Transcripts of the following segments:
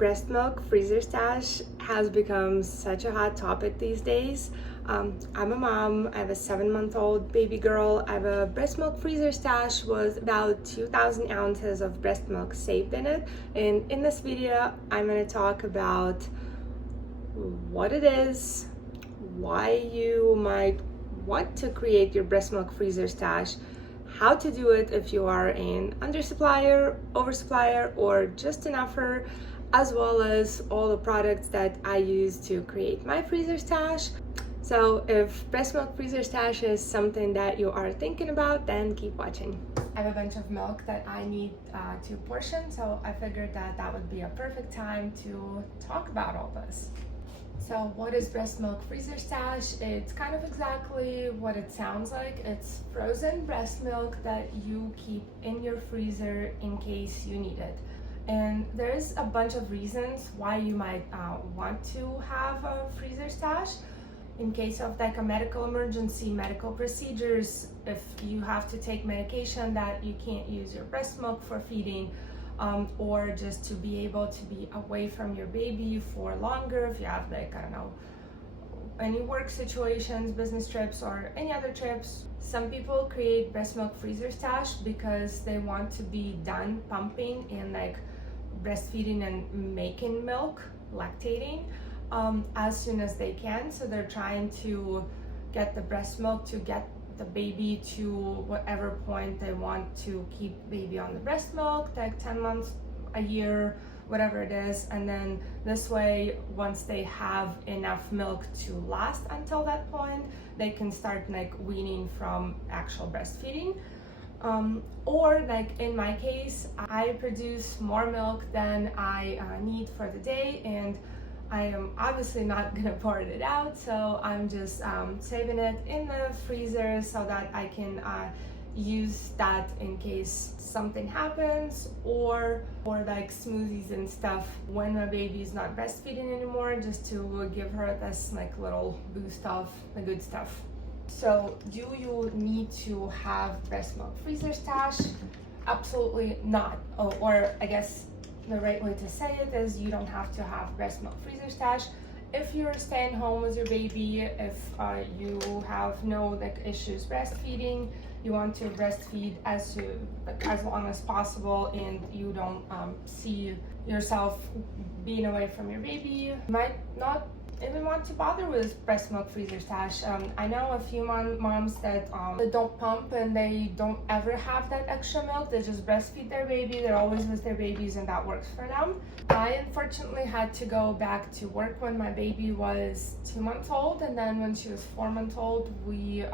Breast milk freezer stash has become such a hot topic these days. I'm a mom, I have a 7-month-old baby girl. I have a breast milk freezer stash with about 2,000 ounces of breast milk saved in it. And in this video, I'm going to talk about what it is, why you might want to create your breast milk freezer stash, how to do it if you are an undersupplier, oversupplier, or just an offer, as well as all the products that I use to create my freezer stash. So if breast milk freezer stash is something that you are thinking about, then keep watching. I have a bunch of milk that I need to portion, so I figured that that would be a perfect time to talk about all this. So what is breast milk freezer stash? It's kind of exactly what it sounds like. It's frozen breast milk that you keep in your freezer in case you need it. And there's a bunch of reasons why you might want to have a freezer stash. In case of like a medical emergency, medical procedures, if you have to take medication that you can't use your breast milk for feeding, or just to be able to be away from your baby for longer, if you have like, I don't know, any work situations, business trips, or any other trips. Some people create breast milk freezer stash because they want to be done pumping and like breastfeeding and making milk, lactating, as soon as they can. So they're trying to get the breast milk to get the baby to whatever point they want to keep baby on the breast milk, like 10 months, a year, whatever it is. And then this way, once they have enough milk to last until that point, they can start like weaning from actual breastfeeding. Or like in my case, I produce more milk than I need for the day, and I am obviously not gonna pour it out, so I'm just saving it in the freezer so that I can use that in case something happens, or like smoothies and stuff when my baby is not breastfeeding anymore, just to give her this like little boost of the good stuff. So do you need to have breast milk freezer stash? Absolutely not. Or I guess the right way to say it is you don't have to have breast milk freezer stash if you're staying home with your baby, if you have no like issues breastfeeding, you want to breastfeed as long as possible, and you don't see yourself being away from your baby. You might not even want to bother with breast milk freezer stash. I know a few moms that don't pump and they don't ever have that extra milk. They just breastfeed their baby. They're always with their babies and that works for them. I unfortunately had to go back to work when my baby was 2 months old, and then when she was 4 months old, we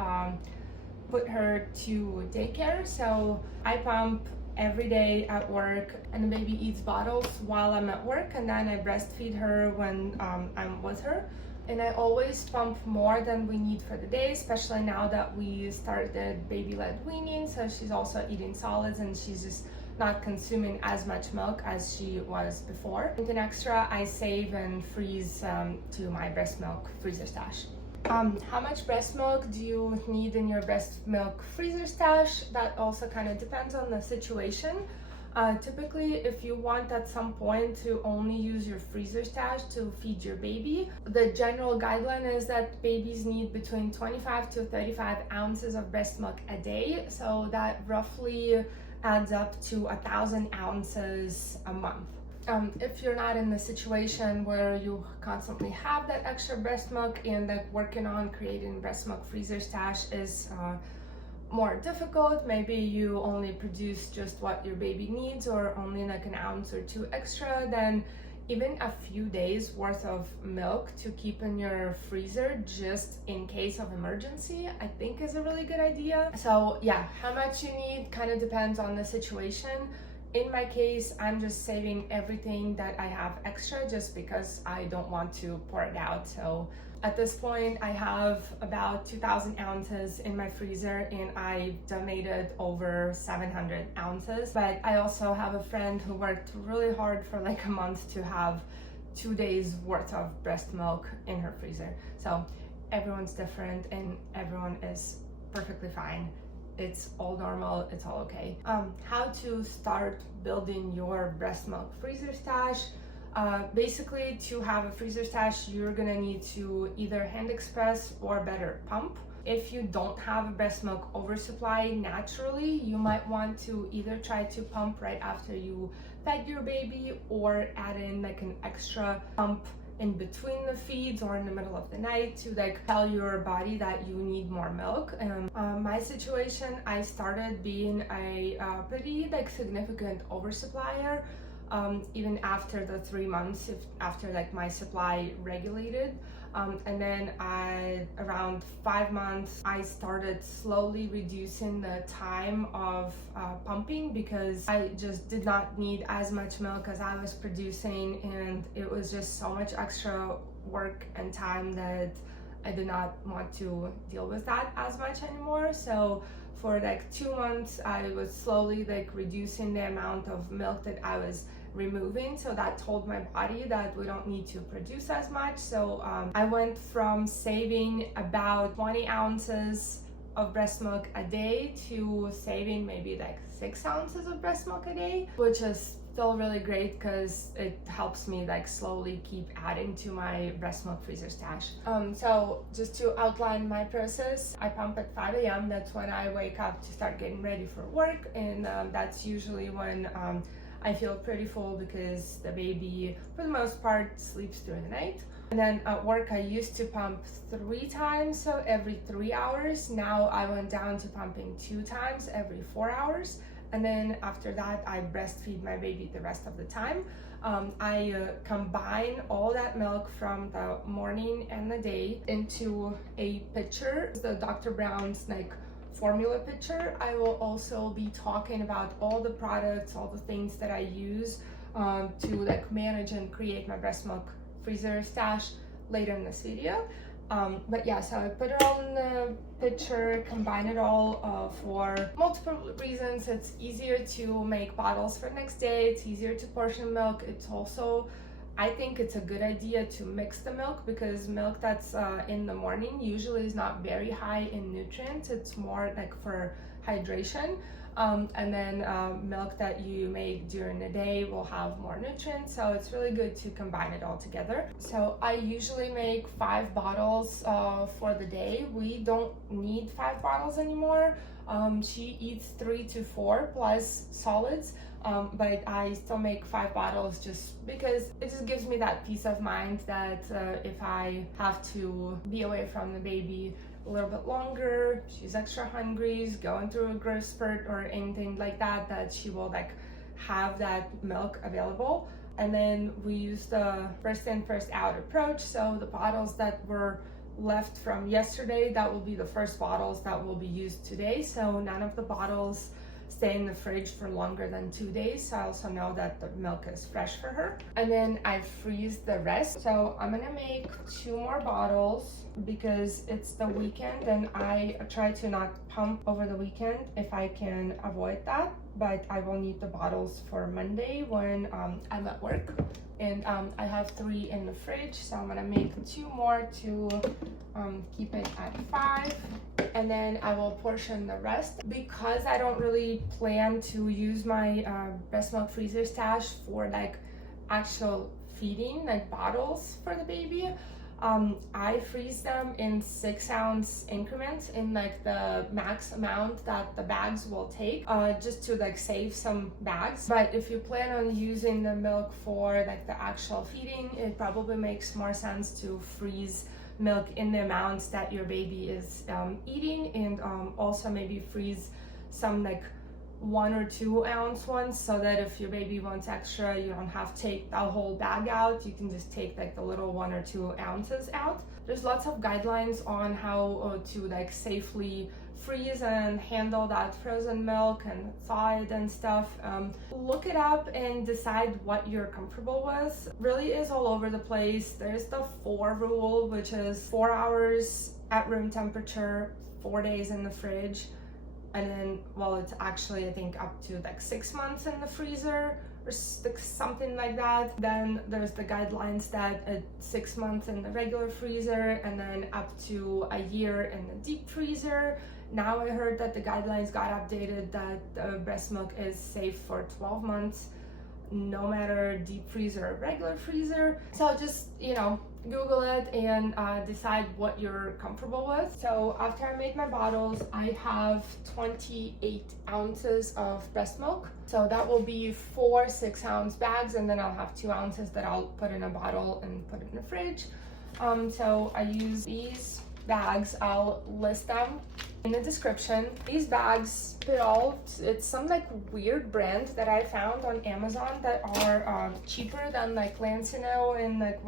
put her to daycare. So I pump every day at work, and the baby eats bottles while I'm at work, and then I breastfeed her when I'm with her. And I always pump more than we need for the day, especially now that we started baby-led weaning, so she's also eating solids and she's just not consuming as much milk as she was before. Anything extra I save and freeze to my breast milk freezer stash. How much breast milk do you need in your breast milk freezer stash? That also kind of depends on the situation. Typically, if you want at some point to only use your freezer stash to feed your baby, the general guideline is that babies need between 25 to 35 ounces of breast milk a day. So that roughly adds up to 1,000 ounces a month. If you're not in the situation where you constantly have that extra breast milk and that working on creating breast milk freezer stash is more difficult, maybe you only produce just what your baby needs or only like an ounce or two extra, then even a few days worth of milk to keep in your freezer just in case of emergency, I think is a really good idea. So yeah, how much you need kind of depends on the situation. In my case, I'm just saving everything that I have extra just because I don't want to pour it out. So at this point, I have about 2,000 ounces in my freezer, and I donated over 700 ounces. But I also have a friend who worked really hard for like a month to have 2 days worth of breast milk in her freezer. So everyone's different and everyone is perfectly fine. It's all normal, it's all okay. How to start building your breast milk freezer stash. Basically, to have a freezer stash, you're gonna need to either hand express or better pump. If you don't have a breast milk oversupply naturally, you might want to either try to pump right after you fed your baby or add in like an extra pump in between the feeds or in the middle of the night to like tell your body that you need more milk. My situation, I started being a pretty like significant oversupplier even after the 3 months, after like my supply regulated. And then around 5 months, I started slowly reducing the time of pumping because I just did not need as much milk as I was producing, and it was just so much extra work and time that I did not want to deal with that as much anymore. So for like 2 months, I was slowly like reducing the amount of milk that I was removing, so that told my body that we don't need to produce as much. So I went from saving about 20 ounces of breast milk a day to saving maybe like 6 ounces of breast milk a day, which is still really great because it helps me like slowly keep adding to my breast milk freezer stash. So just to outline my process, I pump at 5 a.m. That's when I wake up to start getting ready for work, and that's usually when I feel pretty full because the baby, for the most part, sleeps during the night. And then at work, I used to pump 3 times, so every 3 hours. Now I went down to pumping 2 times every 4 hours. And then after that, I breastfeed my baby the rest of the time. I combine all that milk from the morning and the day into a pitcher, the Dr. Brown's like formula pitcher. I will also be talking about all the products, all the things that I use to like manage and create my breast milk freezer stash later in this video. But yeah, so I put it all in the pitcher, combine it all for multiple reasons. It's easier to make bottles for next day. It's easier to portion milk. It's also, I think it's a good idea to mix the milk because milk that's in the morning usually is not very high in nutrients. It's more like for hydration. And then milk that you make during the day will have more nutrients, so it's really good to combine it all together. So I usually make 5 bottles for the day. We don't need 5 bottles anymore. She eats 3 to 4 plus solids, but I still make 5 bottles just because it just gives me that peace of mind that if I have to be away from the baby a little bit longer, she's extra hungry, she's going through a growth spurt or anything like that, that she will like have that milk available. And then we use the first in, first out approach. So the bottles that were left from yesterday, that will be the first bottles that will be used today. So none of the bottles stay in the fridge for longer than 2 days, so I also know that the milk is fresh for her. And then I freeze the rest. So I'm gonna make 2 more bottles because it's the weekend and I try to not pump over the weekend if I can avoid that, but I will need the bottles for Monday when I'm at work. And I have 3 in the fridge, so I'm gonna make 2 more to keep it at 5, and then I will portion the rest. Because I don't really plan to use my breast milk freezer stash for like actual feeding, like bottles for the baby, I freeze them in 6-ounce increments in like the max amount that the bags will take, just to like save some bags. But if you plan on using the milk for like the actual feeding, it probably makes more sense to freeze milk in the amounts that your baby is eating, and also maybe freeze some like 1 or 2 ounce ones, so that if your baby wants extra, you don't have to take the whole bag out. You can just take like the little 1 or 2 ounces out. There's lots of guidelines on how to like safely freeze and handle that frozen milk and thaw it and stuff. Look it up and decide what you're comfortable with. Really is all over the place. There's the 4 rule, which is 4 hours at room temperature, 4 days in the fridge. And then, well, it's actually, I think, up to like 6 months in the freezer or something like that. Then there's the guidelines that 6 months in the regular freezer and then up to a year in the deep freezer. Now I heard that the guidelines got updated that breast milk is safe for 12 months. no matter deep freezer or regular freezer. So just, you know, Google it and decide what you're comfortable with. So after I made my bottles, I have 28 ounces of breast milk. So that will be 4 6-ounce bags, and then I'll have 2 ounces that I'll put in a bottle and put it in the fridge. So I use these bags. I'll list them in the description. These bags, it's some like weird brand that I found on Amazon that are cheaper than like Lancino and like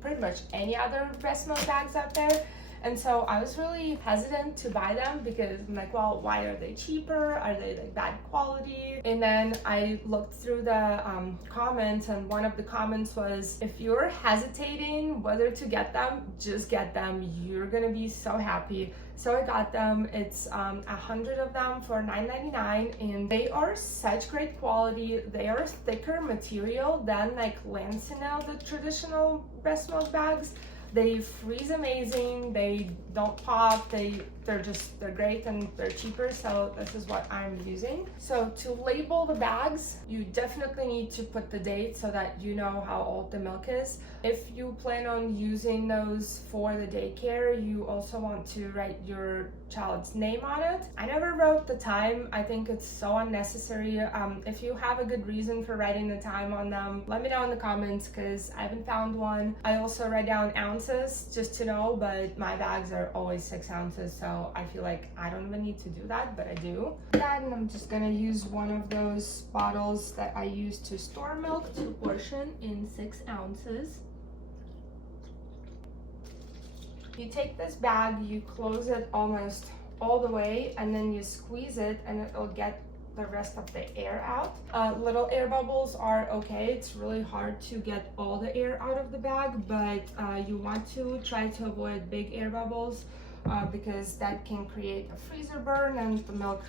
pretty much any other breast milk bags out there. And so I was really hesitant to buy them because I'm like, well, why are they cheaper? Are they like bad quality? And then I looked through the comments, and one of the comments was, if you're hesitating whether to get them, just get them. You're gonna be so happy. So I got them. It's 100 of them for $9.99, and they are such great quality. They are thicker material than like Lancino, the traditional breast milk bags. They freeze amazing, they don't pop, they're great, and they're cheaper, so this is what I'm using. So to label the bags, you definitely need to put the date so that you know how old the milk is. If you plan on using those for the daycare, you also want to write your child's name on it. I never wrote the time. I think it's so unnecessary. If you have a good reason for writing the time on them, let me know in the comments because I haven't found one. I also write down ounces just to know, but my bags are always 6 ounces, so I feel like I don't even need to do that, but I do. And I'm just gonna use one of those bottles that I use to store milk to portion in 6 ounces. You take this bag, you close it almost all the way, and then you squeeze it and it'll get the rest of the air out. Little air bubbles are okay. It's really hard to get all the air out of the bag, but you want to try to avoid big air bubbles because that can create a freezer burn, and the milk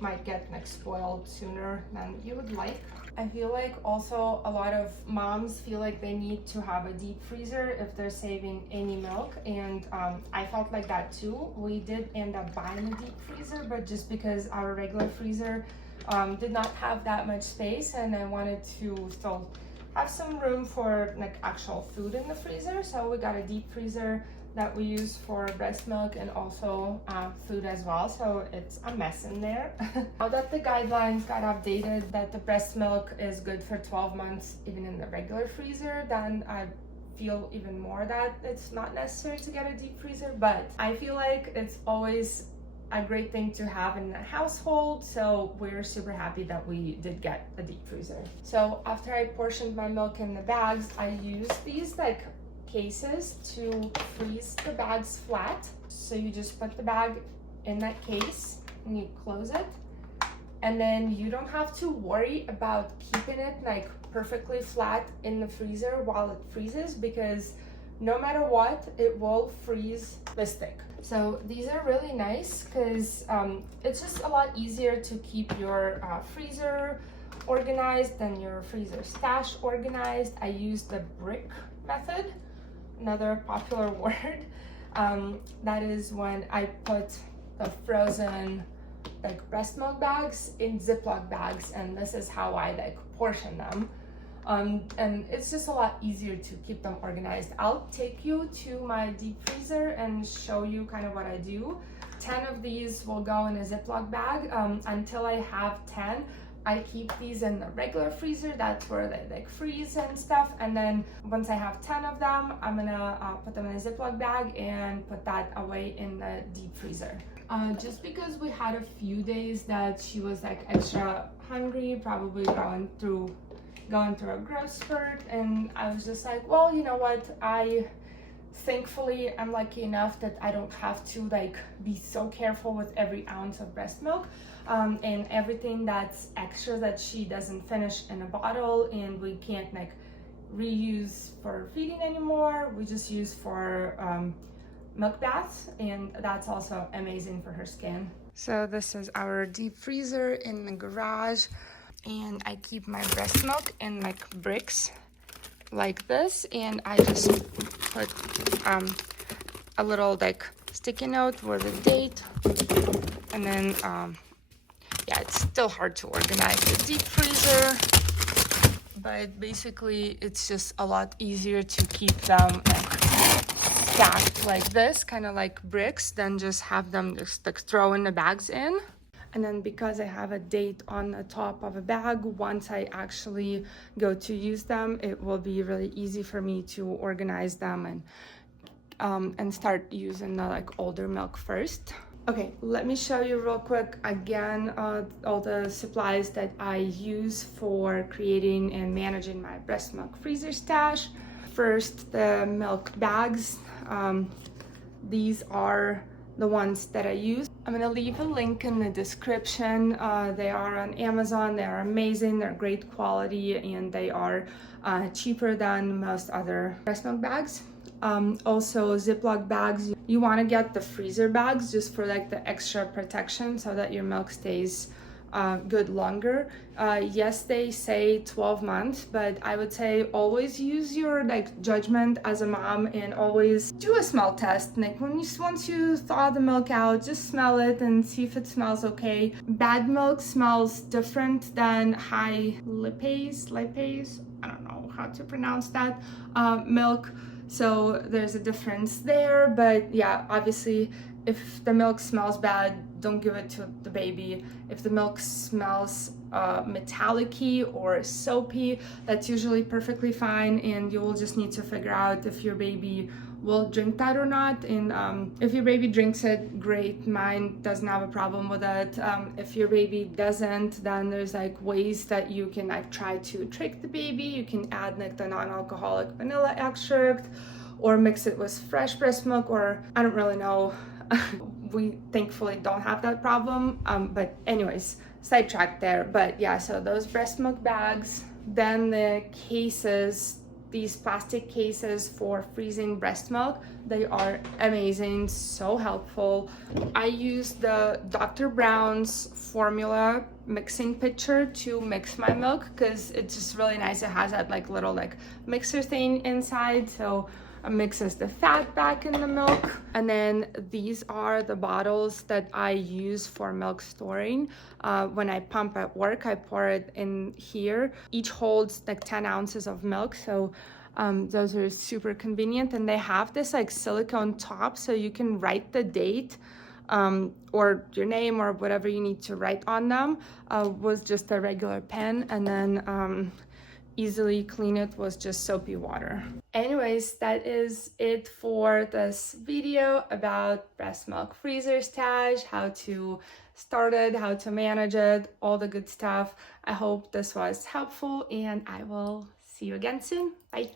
might get like spoiled sooner than you would like. I feel like also a lot of moms feel like they need to have a deep freezer if they're saving any milk, and I felt like that too. We did end up buying a deep freezer, but just because our regular freezer did not have that much space, and I wanted to still have some room for like actual food in the freezer, so we got a deep freezer that we use for breast milk and also food as well, so it's a mess in there. Now that the guidelines got updated that the breast milk is good for 12 months even in the regular freezer, then I feel even more that it's not necessary to get a deep freezer, but I feel like it's always a great thing to have in the household, so we're super happy that we did get a deep freezer. So after I portioned my milk in the bags, I used these like cases to freeze the bags flat. So you just put the bag in that case and you close it, and then you don't have to worry about keeping it like perfectly flat in the freezer while it freezes, because no matter what, it will freeze this thick. So these are really nice because it's just a lot easier to keep your freezer organized than your freezer stash organized. I use the brick method, another popular word. That is when I put the frozen like breast milk bags in Ziploc bags, and this is how I like portion them. And it's just a lot easier to keep them organized. I'll take you to my deep freezer and show you kind of what I do. 10 of these will go in a Ziploc bag. Until I have 10, I keep these in the regular freezer. That's where they like freeze and stuff. And then once I have 10 of them, I'm gonna put them in a Ziploc bag and put that away in the deep freezer. Just because we had a few days that she was like extra hungry, probably going through a growth spurt, and I was just like, well, you know what, thankfully I'm lucky enough that I don't have to like be so careful with every ounce of breast milk, and everything that's extra that she doesn't finish in a bottle and we can't like reuse for feeding anymore, we just use for milk baths, and that's also amazing for her skin. So this is our deep freezer in the garage, and I keep my breast milk in like bricks like this, and I just put a little like sticky note with a date, and then yeah, it's still hard to organize the deep freezer. but basically it's just a lot easier to keep them like stacked like this, kind of like bricks, than just have them just like throwing the bags in. And then because I have a date on the top of a bag, once I actually go to use them, it will be really easy for me to organize them and start using the like older milk first. Okay, let me show you real quick again all the supplies that I use for creating and managing my breast milk freezer stash. First, the milk bags. These are the ones that I use. I'm gonna leave a link in the description. They are on Amazon. They are amazing. They're great quality, and they are cheaper than most other breast milk bags. Also Ziploc bags. You want to get the freezer bags just for like the extra protection so that your milk stays good longer. Yes, they say 12 months, but I would say always use your like judgment as a mom and always do a smell test. Like once you thaw the milk out, just smell it and see if it smells okay. Bad milk smells different than high lipase, I don't know how to pronounce that, milk. So there's a difference there, but yeah, obviously if the milk smells bad, don't give it to the baby. If the milk smells metallic-y or soapy, that's usually perfectly fine, and you will just need to figure out if your baby will drink that or not. And if your baby drinks it, great. Mine doesn't have a problem with it. If your baby doesn't, then there's like ways that you can like try to trick the baby. You can add like the non-alcoholic vanilla extract or mix it with fresh breast milk, or I don't really know. We thankfully don't have that problem, but anyways, sidetracked there. But yeah, so those breast milk bags, then the cases, these plastic cases for freezing breast milk, they are amazing, so helpful. I use the Dr. Brown's formula mixing pitcher to mix my milk because it's just really nice. It has that like little like mixer thing inside, so it mixes the fat back in the milk. And then these are the bottles that I use for milk storing. When I pump at work, I pour it in here. Each holds like 10 ounces of milk, so those are super convenient. And they have this like silicone top, so you can write the date or your name or whatever you need to write on them with just a regular pen, and then easily clean it with just soapy water. Anyways, that is it for this video about breast milk freezer stash, how to start it, how to manage it, all the good stuff. I hope this was helpful, and I will see you again soon. Bye.